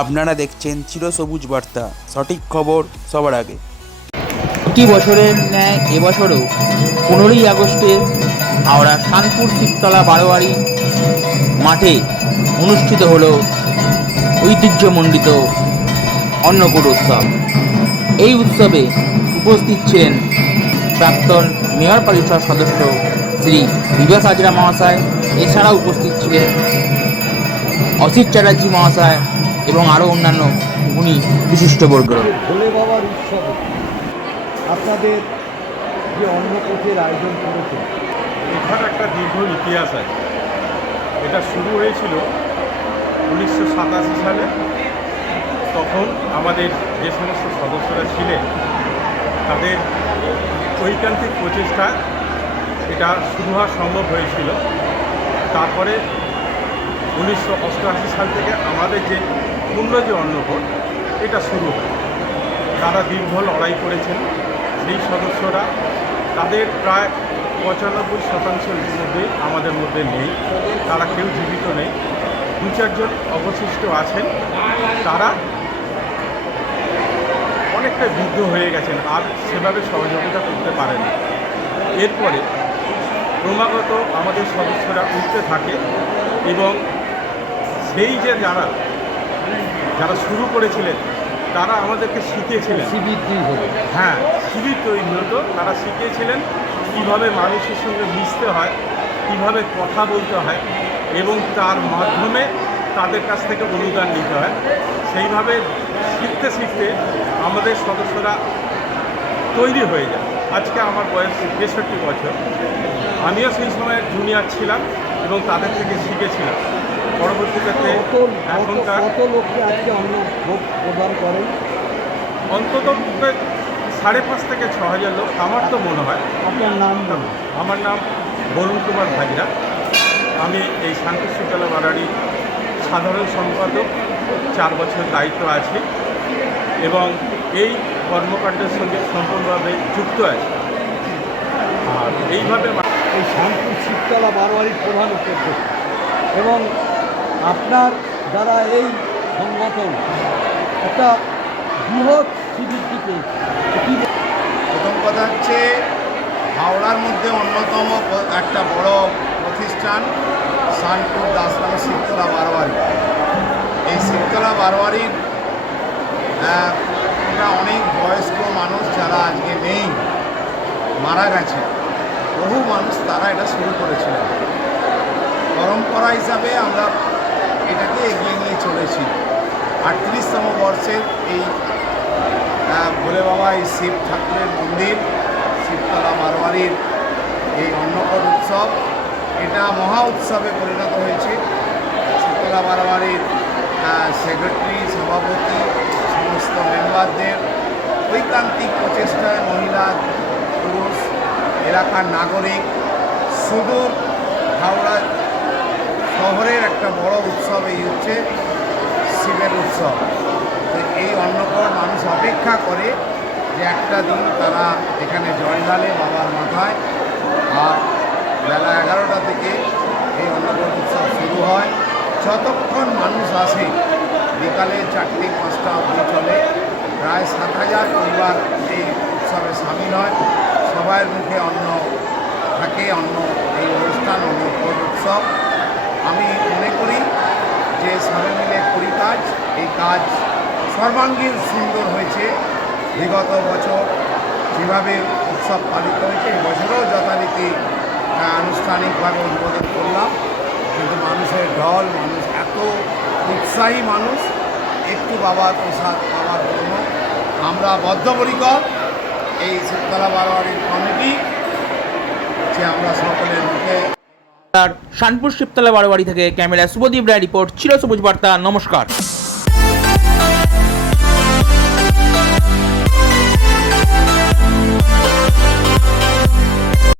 আপনারা দেখছেন চিরসবুজ বার্তা। সঠিক খবর সবার আগে। প্রতি বছরের ন্যায় এবছরও পনেরোই আগস্টে হাওড়া শানপুর শিবতলা বারোয়ারি মাঠে অনুষ্ঠিত হল ঐতিহ্যমণ্ডিত অন্নকূট উৎসব। এই উৎসবে উপস্থিত ছিলেন প্রাক্তন মেয়র পরিষদ সদস্য শ্রী বিবেক হাজরা মহাশয়, এছাড়াও উপস্থিত ছিলেন অসিত চ্যাটার্জি মহাশয় এবং আরও অন্যান্য গুণী বিশিষ্টবর্গরা ভোলে বাবার উৎসবে আপনাদের যে অন্নকোটের আয়োজন করেছে এখানে একটা দীর্ঘ ইতিহাস আছে। এটা শুরু হয়েছিল উনিশশো সাতাশি সালে। তখন আমাদের যে সমস্ত সদস্যরা ছিলেন তাদের ঐকান্তিক প্রচেষ্টা এটা শুরু হওয়া সম্ভব হয়েছিল। তারপরে উনিশশো অষ্টআশি সাল থেকে আমাদের যে পূর্ণ যে অন্নভোট এটা শুরু হয়। তারা দীর্ঘ লড়াই করেছেন। সেই সদস্যরা তাদের প্রায় পঁচানব্বই শতাংশ মধ্যে আমাদের মধ্যে নেই। তারা কেউ জীবিত নেই। দু চারজন অবশিষ্ট আছেন। তারা অনেকটা বৃদ্ধ হয়ে গেছেন, আর সেভাবে সহযোগিতা করতে পারেন এরপরে ক্রমাগত আমাদের সদস্যরা উঠতে থাকে এবং সেই যে যারা যারা শুরু করেছিলেন তারা আমাদেরকে শিখিয়েছিলেন। শিবির দুই হলো। হ্যাঁ শিবির তৈরি হতো। তারা শিখিয়েছিলেন কীভাবে মানুষের সঙ্গে মিশতে হয় কীভাবে কথা বলতে হয় এবং তার মাধ্যমে তাদের কাছ থেকে অনুদান নিতে হয়। সেইভাবে শিখতে শিখতে আমাদের সদস্যরা তৈরি হয়ে যায়। আজকে আমার বয়স তেষট্টি বছর। আমিও সেই সময় জুনিয়র ছিলাম এবং তাদের থেকে শিখেছিলাম। এখনকার কত লোককে আজকে অন্ন ভোগ প্রদান করেন? অন্তত সাড়ে পাঁচ থেকে ছ হাজার লোক আমার তো মনে হয়। আপনার নাম। আমার নাম বরুণ কুমার হাজরা আমি এই শান্তি শীতলা বাড়ারির সাধারণ সম্পাদক চার বছর দায়িত্ব আছি এবং এই কর্মকাণ্ডের সঙ্গে সম্পূর্ণভাবে যুক্ত আছি। আর এইভাবে এই শান্তি শীততলা বারোয়ারির প্রধান উদ্যোক্তা এবং আপনার দ্বারা এই সংগঠন একটা বৃহৎ দিতে কি প্রথম কথা হচ্ছে, হাওড়ার মধ্যে অন্যতম একটা বড় প্রতিষ্ঠান শানপুর দাসনামে শিবতলা বারোয়ারি। এই শিবতলা বারোয়ারির অনেক বয়স্ক মানুষ যারা আজকে নেই, মারা গেছে। বহু মানুষ তারা এটা শুরু করেছিলেন পরম্পরা হিসাবে আমরা এটাকে এগিয়ে নিয়ে চলেছি। আটত্রিশতম বর্ষের এই ভোলে বাবা, এই শিব ঠাকুরের মন্দির, শিবতলা মারোয়ারির এই অন্নকট উৎসব। এটা মহা উৎসবে পরিণত হয়েছে। শিবতলা বারোয়ারির সেক্রেটারি, সভাপতি, সমস্ত মেম্বারদের ঐকান্তিক প্রচেষ্টায় মহিলা, পুরুষ, এলাকার নাগরিক, সুদূর হাওড়া শহরের একটা বড় উৎসব এই হচ্ছে শিবের উৎসব। তো এই অন্নকর মানুষ অপেক্ষা করে যে একটা দিন তারা এখানে জল ঢালে বাবার মাথায় আর বেলা এগারোটা থেকে এই অন্নকর উৎসব শুরু হয়। যতক্ষণ মানুষ আসে, বিকালে চারটে, পাঁচটা অবধি চলে। প্রায় সাত হাজার পরিবার এই উৎসবে সামিল হয়। সবার মুখে অন্ন থাকে, অন্ন এই অনুষ্ঠান অন্নকর উৎসব। আমি মনে করি যে সবাই মিলে করি কাজ। এই কাজ সর্বাঙ্গীন সুন্দর হয়েছে। বিগত বছর যেভাবে উৎসব পালিত হয়েছে, এই বছরেও যথারীতি আনুষ্ঠানিকভাবে উদ্বোধন করলাম। কিন্তু মানুষের ঢল, মানুষ এত উৎসাহী মানুষ, একটু বাবার প্রসাদ পাওয়ার জন্য। আমরা বদ্ধপরিকর এই শীতলা বারোয়ারির কমিটি, যে আমরা সকলের মুখে তার শানপুর শিবতলা বারোবাড়ি থেকে ক্যামেরা শুভদীপ রায় রিপোর্ট চিরসবুজ সবুজ বার্তা নমস্কার।